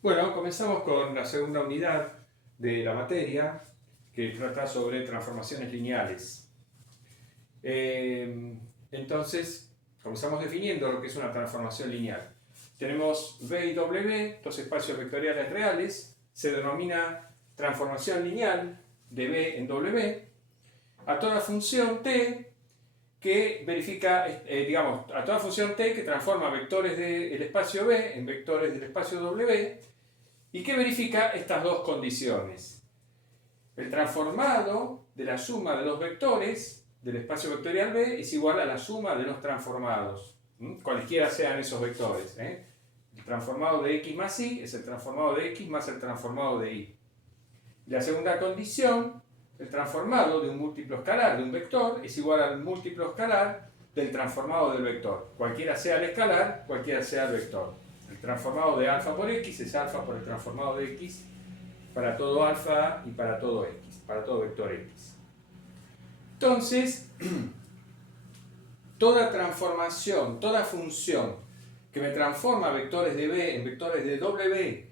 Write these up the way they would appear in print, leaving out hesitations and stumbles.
Bueno, comenzamos con la segunda unidad de la materia que trata sobre transformaciones lineales. Entonces, comenzamos definiendo lo que es una transformación lineal. Tenemos V y W, dos espacios vectoriales reales, se denomina transformación lineal de V en W a toda función t que verifica, a toda función t que transforma vectores del espacio V en vectores del espacio W y que verifica estas dos condiciones. El transformado de la suma de los vectores del espacio vectorial V es igual a la suma de los transformados, cualesquiera sean esos vectores. El transformado de x más y es el transformado de x más el transformado de y. La segunda condición, el transformado de un múltiplo escalar de un vector es igual al múltiplo escalar del transformado del vector, cualquiera sea el escalar, cualquiera sea el vector. El transformado de alfa por x es alfa por el transformado de x para todo alfa y para todo x, para todo vector x. Entonces, toda transformación, toda función que me transforma vectores de v en vectores de w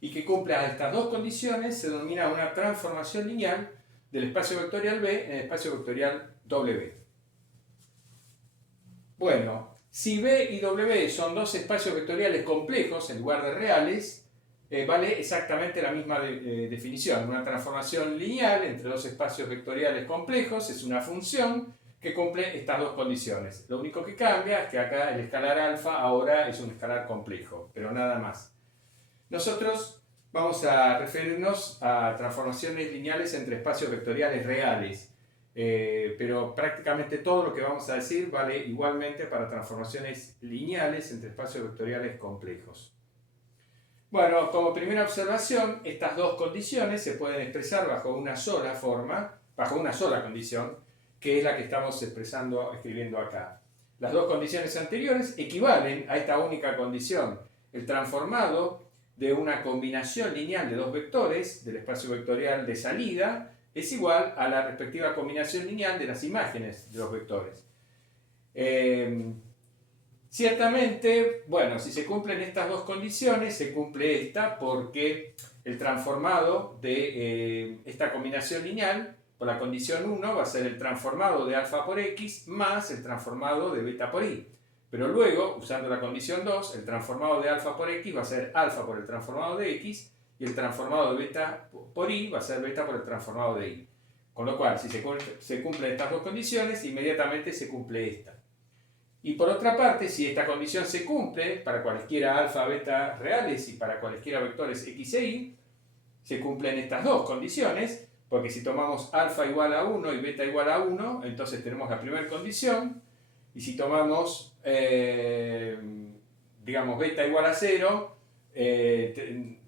y que cumpla estas dos condiciones se denomina una transformación lineal del espacio vectorial v en el espacio vectorial w. Bueno, si v y w son dos espacios vectoriales complejos en lugar de reales, vale exactamente la misma definición. Una transformación lineal entre dos espacios vectoriales complejos es una función que cumple estas dos condiciones. Lo único que cambia es que acá el escalar alfa ahora es un escalar complejo, pero nada más. Nosotros vamos a referirnos a transformaciones lineales entre espacios vectoriales reales. Pero prácticamente todo lo que vamos a decir vale igualmente para transformaciones lineales entre espacios vectoriales complejos. Bueno, como primera observación, estas dos condiciones se pueden expresar bajo una sola forma, bajo una sola condición, que es la que estamos escribiendo acá. Las dos condiciones anteriores equivalen a esta única condición. El transformado de una combinación lineal de dos vectores del espacio vectorial de salida es igual a la respectiva combinación lineal de las imágenes de los vectores. Ciertamente, bueno, si se cumplen estas dos condiciones, se cumple esta porque el transformado de esta combinación lineal por la condición 1 va a ser el transformado de alfa por x más el transformado de beta por y. Pero luego, usando la condición 2, el transformado de alfa por x va a ser alfa por el transformado de x y el transformado de beta por y va a ser beta por el transformado de y. Con lo cual, si se cumplen estas dos condiciones, inmediatamente se cumple esta. Y por otra parte, si esta condición se cumple para cualesquiera alfa, beta reales y para cualesquiera vectores x e y, se cumplen estas dos condiciones, porque si tomamos alfa igual a 1 y beta igual a 1, entonces tenemos la primera condición, y si tomamos, digamos, beta igual a 0,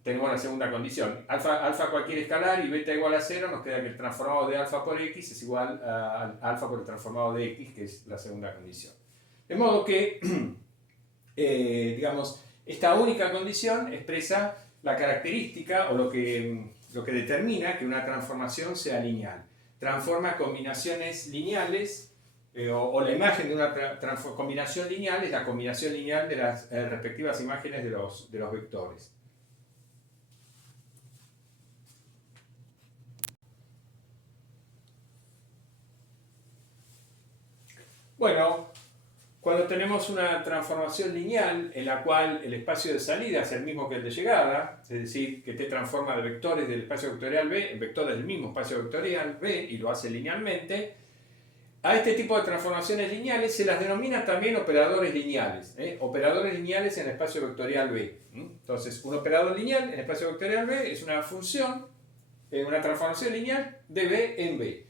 tenemos la segunda condición. Alfa cualquier escalar y beta igual a 0, nos queda que el transformado de alfa por x es igual a alfa por el transformado de x, que es la segunda condición. De modo que, digamos, esta única condición expresa la característica o lo que determina que una transformación sea lineal. Transforma combinaciones lineales, o la imagen de una combinación lineal es la combinación lineal de las respectivas imágenes de los vectores. Bueno, cuando tenemos una transformación lineal en la cual el espacio de salida es el mismo que el de llegada, es decir, que t transforma de vectores del espacio vectorial V en vectores del mismo espacio vectorial V y lo hace linealmente, a este tipo de transformaciones lineales se las denomina también operadores lineales. Operadores lineales en el espacio vectorial V. Entonces, un operador lineal en el espacio vectorial V es una función, una transformación lineal de V en V.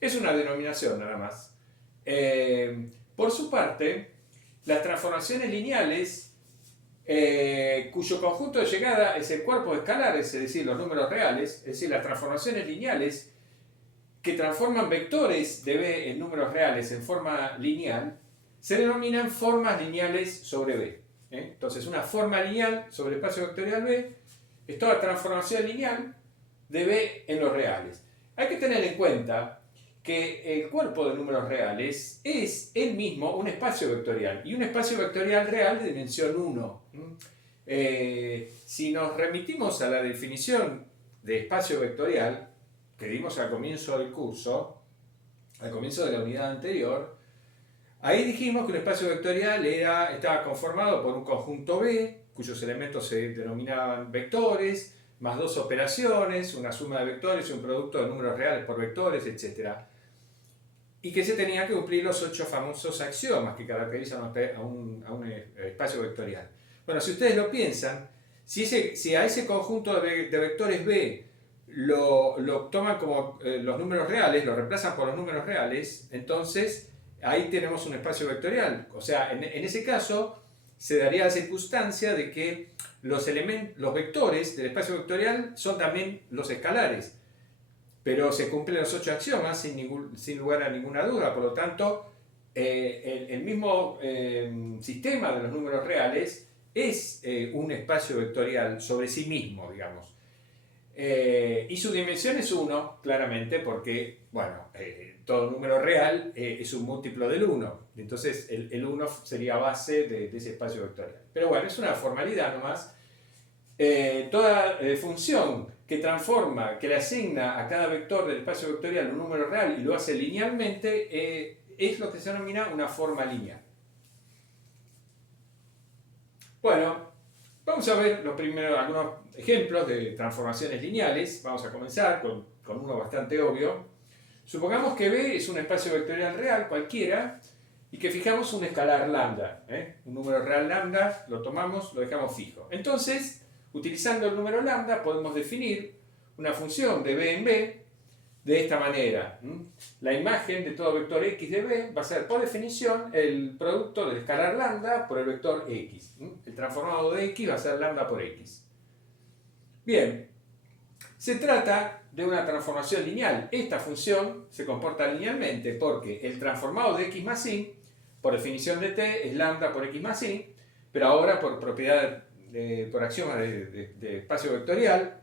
Es una denominación nada más. Por su parte, las transformaciones lineales cuyo conjunto de llegada es el cuerpo de escalares, es decir, los números reales, es decir, las transformaciones lineales que transforman vectores de V en números reales en forma lineal, se denominan formas lineales sobre V. Entonces, una forma lineal sobre el espacio vectorial V es toda transformación lineal de V en los reales. Hay que tener en cuenta que el cuerpo de números reales es él mismo un espacio vectorial, y un espacio vectorial real de dimensión 1. Si nos remitimos a la definición de espacio vectorial que dimos al comienzo del curso, al comienzo de la unidad anterior, ahí dijimos que un espacio vectorial estaba conformado por un conjunto B, cuyos elementos se denominaban vectores, más dos operaciones, una suma de vectores y un producto de números reales por vectores, etc. Y que se tenía que cumplir los 8 famosos axiomas que caracterizan a un espacio vectorial. Bueno, si ustedes lo piensan, si a ese conjunto de vectores B lo toman como los números reales, lo reemplazan por los números reales, entonces ahí tenemos un espacio vectorial. O sea, en ese caso se daría la circunstancia de que los vectores del espacio vectorial son también los escalares, pero se cumplen los 8 axiomas sin lugar a ninguna duda. Por lo tanto, el mismo sistema de los números reales es un espacio vectorial sobre sí mismo, digamos. Y su dimensión es 1, claramente, porque, bueno, todo número real es un múltiplo del 1. Entonces, el 1 sería base de ese espacio vectorial. Pero bueno, es una formalidad nomás. Toda función que transforma, que le asigna a cada vector del espacio vectorial un número real y lo hace linealmente, es lo que se denomina una forma lineal. Bueno, vamos a ver algunos ejemplos de transformaciones lineales. Vamos a comenzar con uno bastante obvio. Supongamos que B es un espacio vectorial real cualquiera y que fijamos un escalar lambda. Un número real lambda, lo tomamos, lo dejamos fijo. Entonces, utilizando el número lambda podemos definir una función de B en B de esta manera. La imagen de todo vector x de B va a ser, por definición, el producto del escalar lambda por el vector x. El transformado de x va a ser lambda por x. Bien, se trata de una transformación lineal. Esta función se comporta linealmente porque el transformado de x más y, por definición de t, es lambda por x más y, pero ahora por propiedad, por axioma de espacio vectorial,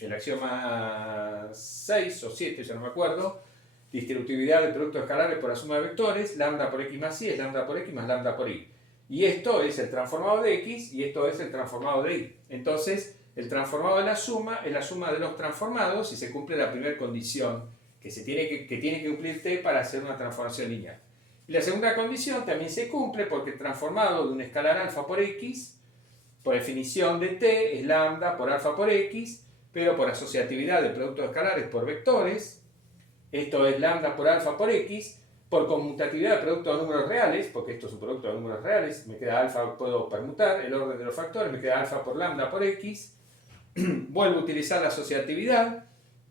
el axioma 6 o 7, ya no me acuerdo, distributividad del producto de escalares por la suma de vectores, lambda por x más y es lambda por x más lambda por y. Y esto es el transformado de x y esto es el transformado de y. Entonces, el transformado de la suma es la suma de los transformados y se cumple la primera condición que tiene que cumplir t para hacer una transformación lineal. Y la segunda condición también se cumple porque el transformado de un escalar alfa por x, por definición de t, es lambda por alfa por x, pero por asociatividad del producto de escalares por vectores, esto es lambda por alfa por x, por conmutatividad del producto de números reales, porque esto es un producto de números reales, me queda alfa, puedo permutar el orden de los factores, me queda alfa por lambda por x, vuelvo a utilizar la asociatividad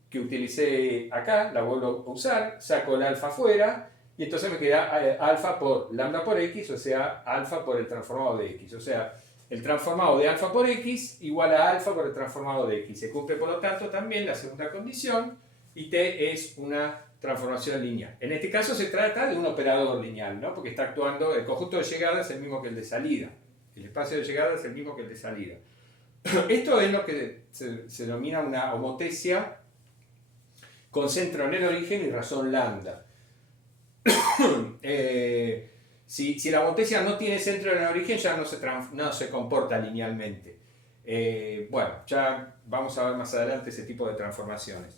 que utilicé acá, la vuelvo a usar, saco el alfa fuera, y entonces me queda alfa por lambda por x, o sea, alfa por el transformado de x, o sea, el transformado de alfa por x igual a alfa por el transformado de x. Se cumple, por lo tanto, también la segunda condición y t es una transformación lineal. En este caso se trata de un operador lineal, ¿no? Porque está actuando, el conjunto de llegada es el mismo que el de salida. El espacio de llegada es el mismo que el de salida. Esto es lo que se denomina una homotesia con centro en el origen y razón lambda. Si la homotesia no tiene centro en el origen, ya no se comporta linealmente. Bueno, ya vamos a ver más adelante ese tipo de transformaciones.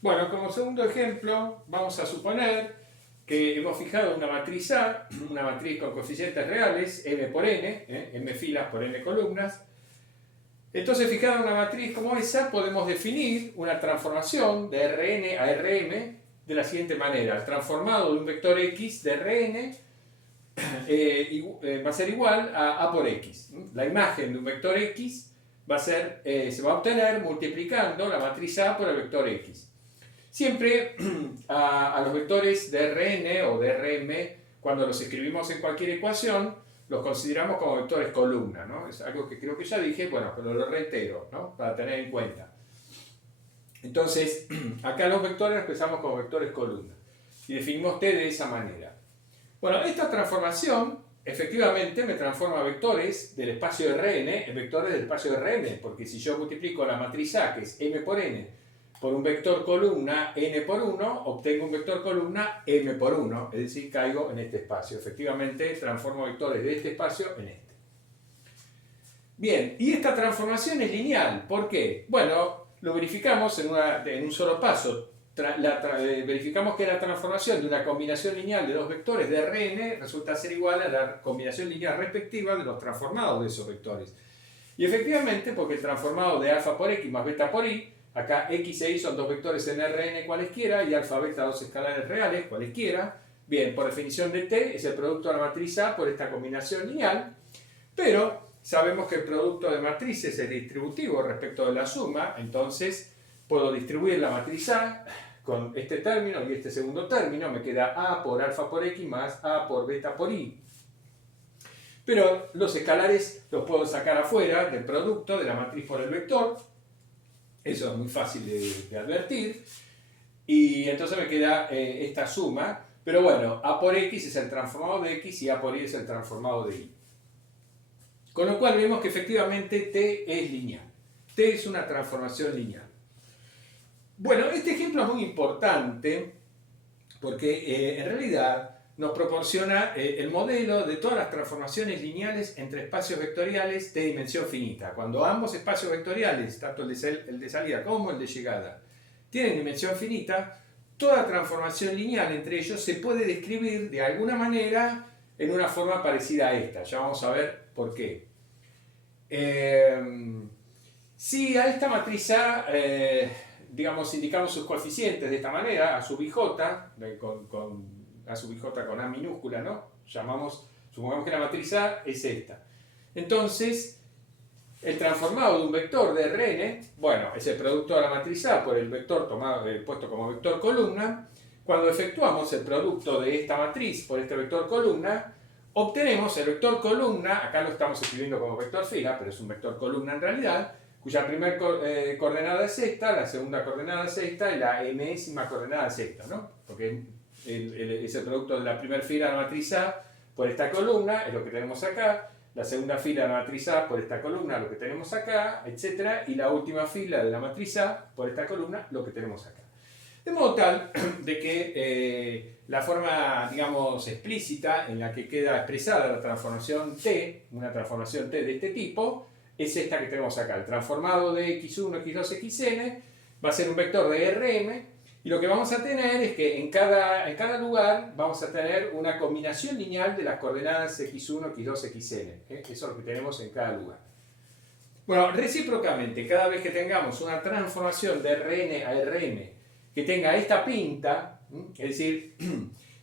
Bueno, como segundo ejemplo, vamos a suponer que hemos fijado una matriz A, una matriz con coeficientes reales, m por n, m filas por n columnas. Entonces, fijada una matriz como esa, podemos definir una transformación de Rn a Rm de la siguiente manera. El transformado de un vector x de Rn va a ser igual a A por x. La imagen de un vector x se va a obtener multiplicando la matriz A por el vector x. Siempre a los vectores de Rn o de Rm, cuando los escribimos en cualquier ecuación, los consideramos como vectores columna, ¿no? Es algo que creo que ya dije, bueno, pero lo reitero, ¿no? Para tener en cuenta. Entonces, acá los vectores los pensamos como vectores columna. Y definimos t de esa manera. Bueno, esta transformación efectivamente me transforma vectores del espacio Rn en vectores del espacio Rm, porque si yo multiplico la matriz A, que es m por n, por un vector columna n por 1, obtengo un vector columna m por 1, es decir, caigo en este espacio. Efectivamente, transformo vectores de este espacio en este. Bien, y esta transformación es lineal. ¿Por qué? Bueno, lo verificamos en un solo paso. Verificamos que la transformación de una combinación lineal de dos vectores de Rn resulta ser igual a la combinación lineal respectiva de los transformados de esos vectores. Y efectivamente, porque el transformado de alfa por x más beta por y, acá x e y son dos vectores en Rn cualesquiera y alfa beta dos escalares reales cualesquiera. Bien, por definición de T es el producto de la matriz A por esta combinación lineal, pero sabemos que el producto de matrices es distributivo respecto de la suma, entonces puedo distribuir la matriz A con este término y este segundo término, me queda A por alfa por x más A por beta por y. Pero los escalares los puedo sacar afuera del producto de la matriz por el vector, eso es muy fácil de advertir, y entonces me queda esta suma, pero bueno, A por x es el transformado de x y A por y es el transformado de y. Con lo cual vemos que efectivamente T es lineal. T es una transformación lineal. Bueno, este ejemplo es muy importante porque en realidad nos proporciona el modelo de todas las transformaciones lineales entre espacios vectoriales de dimensión finita. Cuando ambos espacios vectoriales, tanto el de salida como el de llegada, tienen dimensión finita, toda transformación lineal entre ellos se puede describir de alguna manera en una forma parecida a esta. Ya vamos a ver por qué. Si a esta matriz A, digamos, indicamos sus coeficientes de esta manera, a sub i j, a sub i j con A minúscula, ¿no? Supongamos que la matriz A es esta. Entonces, el transformado de un vector de Rn, bueno, es el producto de la matriz A por el vector puesto como vector columna. Cuando efectuamos el producto de esta matriz por este vector columna, obtenemos el vector columna, acá lo estamos escribiendo como vector fila, pero es un vector columna en realidad, cuya primera coordenada es esta, la segunda coordenada es esta y la enésima coordenada es esta, ¿no? Porque es el producto de la primera fila de la matriz A por esta columna, es lo que tenemos acá, la segunda fila de la matriz A por esta columna, lo que tenemos acá, etc. Y la última fila de la matriz A por esta columna, lo que tenemos acá. De modo tal de que la forma, digamos, explícita en la que queda expresada la transformación T, una transformación T de este tipo, es esta que tenemos acá. El transformado de x1, x2, xn va a ser un vector de Rm y lo que vamos a tener es que en cada lugar vamos a tener una combinación lineal de las coordenadas x1, x2, xn. Eso es lo que tenemos en cada lugar. Bueno, recíprocamente, cada vez que tengamos una transformación de Rn a Rm que tenga esta pinta, es decir,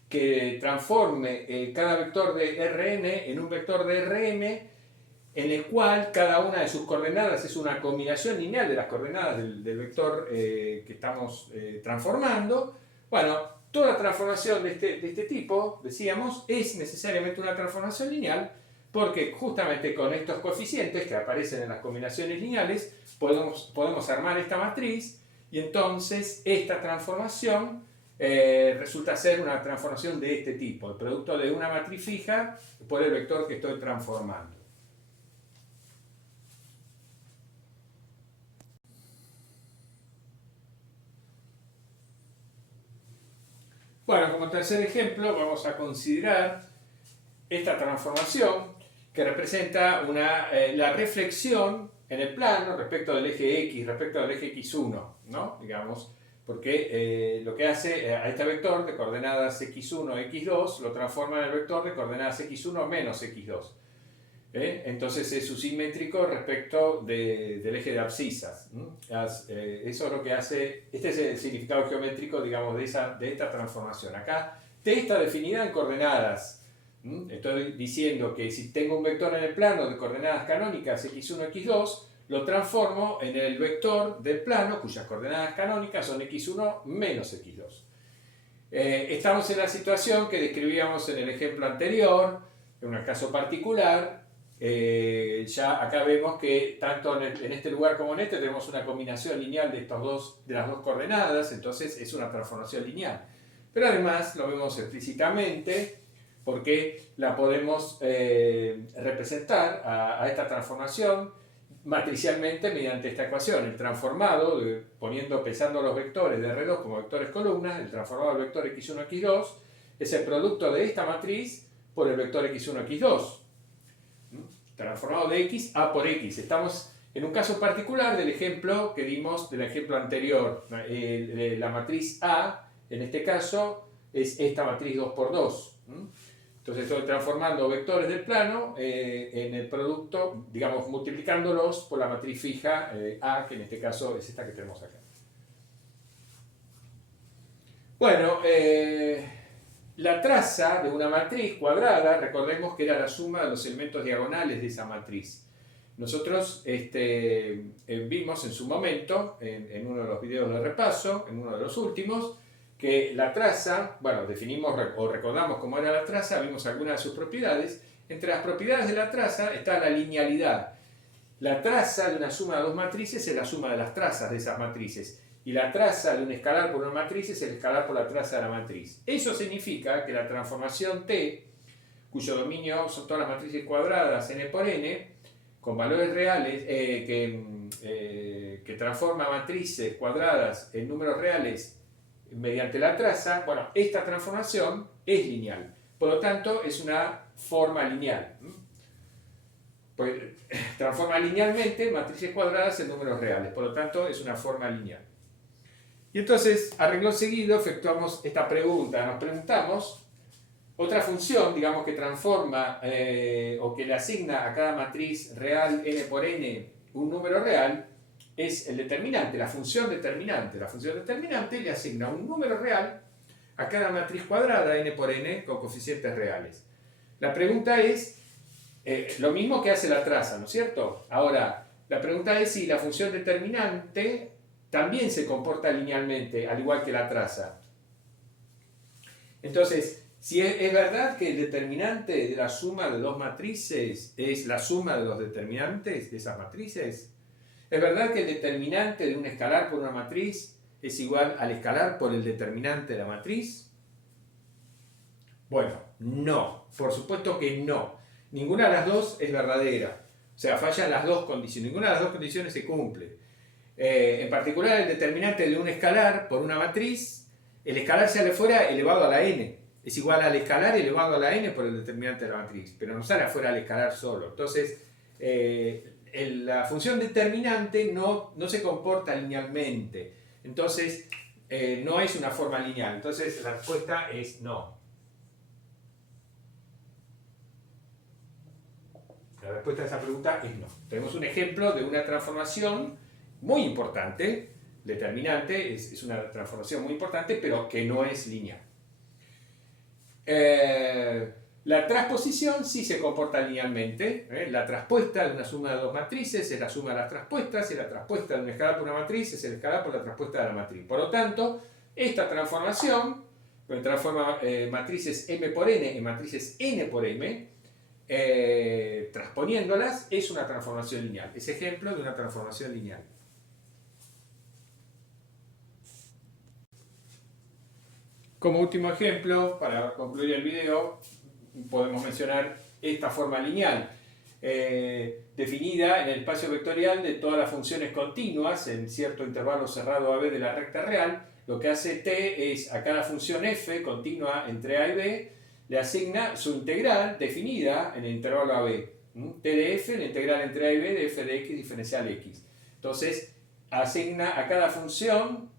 que transforme cada vector de Rn en un vector de Rm en el cual cada una de sus coordenadas es una combinación lineal de las coordenadas del vector que estamos transformando. Bueno, toda transformación de este tipo, decíamos, es necesariamente una transformación lineal porque justamente con estos coeficientes que aparecen en las combinaciones lineales podemos armar esta matriz. Y entonces esta transformación resulta ser una transformación de este tipo, el producto de una matriz fija por el vector que estoy transformando. Bueno, como tercer ejemplo vamos a considerar esta transformación que representa la reflexión en el plano respecto del eje X, respecto del eje X1, ¿no? Digamos, porque lo que hace a este vector de coordenadas X1, X2, lo transforma en el vector de coordenadas X1 menos X2. Entonces es subsimétrico respecto del eje de abscisas. Eso es lo que hace, este es el significado geométrico, digamos, de esta transformación. Acá T está definida en coordenadas. Estoy diciendo que si tengo un vector en el plano de coordenadas canónicas x1, x2, lo transformo en el vector del plano cuyas coordenadas canónicas son x1 menos x2. Estamos en la situación que describíamos en el ejemplo anterior, en un caso particular. Ya acá vemos que tanto en este lugar como en este tenemos una combinación lineal de las dos coordenadas, entonces es una transformación lineal. Pero además lo vemos explícitamente porque la podemos representar a esta transformación matricialmente mediante esta ecuación. El transformado, pesando los vectores de R2 como vectores columnas, el transformado del vector x1, x2, es el producto de esta matriz por el vector x1, x2. Transformado de x a por x. Estamos en un caso particular del ejemplo que dimos del ejemplo anterior. La matriz A, en este caso, es esta matriz 2 por 2. Entonces estoy transformando vectores del plano en el producto, digamos, multiplicándolos por la matriz fija A, que en este caso es esta que tenemos acá. Bueno, la traza de una matriz cuadrada, recordemos que era la suma de los elementos diagonales de esa matriz. Nosotros vimos en su momento, en uno de los videos de repaso, en uno de los últimos, que la traza, bueno, definimos o recordamos cómo era la traza, vimos algunas de sus propiedades. Entre las propiedades de la traza está la linealidad. La traza de una suma de dos matrices es la suma de las trazas de esas matrices. Y la traza de un escalar por una matriz es el escalar por la traza de la matriz. Eso significa que la transformación T, cuyo dominio son todas las matrices cuadradas n por n, con valores reales, que transforma matrices cuadradas en números reales mediante la traza, bueno, esta transformación es lineal. Por lo tanto, es una forma lineal. Pues, transforma linealmente matrices cuadradas en números reales. Por lo tanto, es una forma lineal. Y entonces, a renglón seguido, efectuamos esta pregunta. Nos preguntamos, otra función, digamos, que transforma o que le asigna a cada matriz real n por n un número real, es el determinante, la función determinante. La función determinante le asigna un número real a cada matriz cuadrada n por n con coeficientes reales. La pregunta es lo mismo que hace la traza, ¿no es cierto? Ahora, la pregunta es si la función determinante también se comporta linealmente, al igual que la traza. Entonces, si es verdad que el determinante de la suma de dos matrices es la suma de los determinantes de esas matrices, ¿es verdad que el determinante de un escalar por una matriz es igual al escalar por el determinante de la matriz? Bueno, no. Por supuesto que no. Ninguna de las dos es verdadera. O sea, fallan las dos condiciones. Ninguna de las dos condiciones se cumple. En particular, el determinante de un escalar por una matriz, el escalar sale afuera elevado a la n. Es igual al escalar elevado a la n por el determinante de la matriz. Pero no sale afuera al escalar solo. Entonces, la función determinante no se comporta linealmente. Entonces, no es una forma lineal. Entonces, la respuesta es no. La respuesta a esa pregunta es no. Tenemos un ejemplo de una transformación muy importante, determinante, es una transformación muy importante, pero que no es lineal. La transposición sí se comporta linealmente. La traspuesta de una suma de dos matrices es la suma de las traspuestas, y la traspuesta de un escalar por una matriz es el escalar por la traspuesta de la matriz. Por lo tanto, esta transformación, que transforma matrices m por n en matrices n por m, transponiéndolas, es una transformación lineal. Es ejemplo de una transformación lineal. Como último ejemplo, para concluir el video, podemos mencionar esta forma lineal, definida en el espacio vectorial de todas las funciones continuas en cierto intervalo cerrado AB de la recta real. Lo que hace T es a cada función f continua entre A y B, le asigna su integral definida en el intervalo AB. T de f, la integral entre A y B de f de x diferencial x. Entonces, asigna a cada función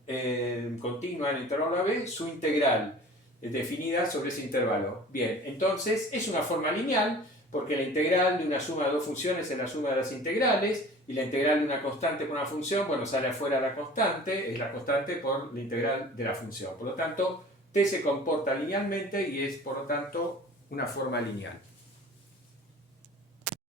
continua en el intervalo AB su integral definida sobre ese intervalo. Bien, entonces es una forma lineal porque la integral de una suma de dos funciones es la suma de las integrales, y la integral de una constante por una función, bueno, sale afuera la constante, es la constante por la integral de la función. Por lo tanto, T se comporta linealmente y es, por lo tanto, una forma lineal.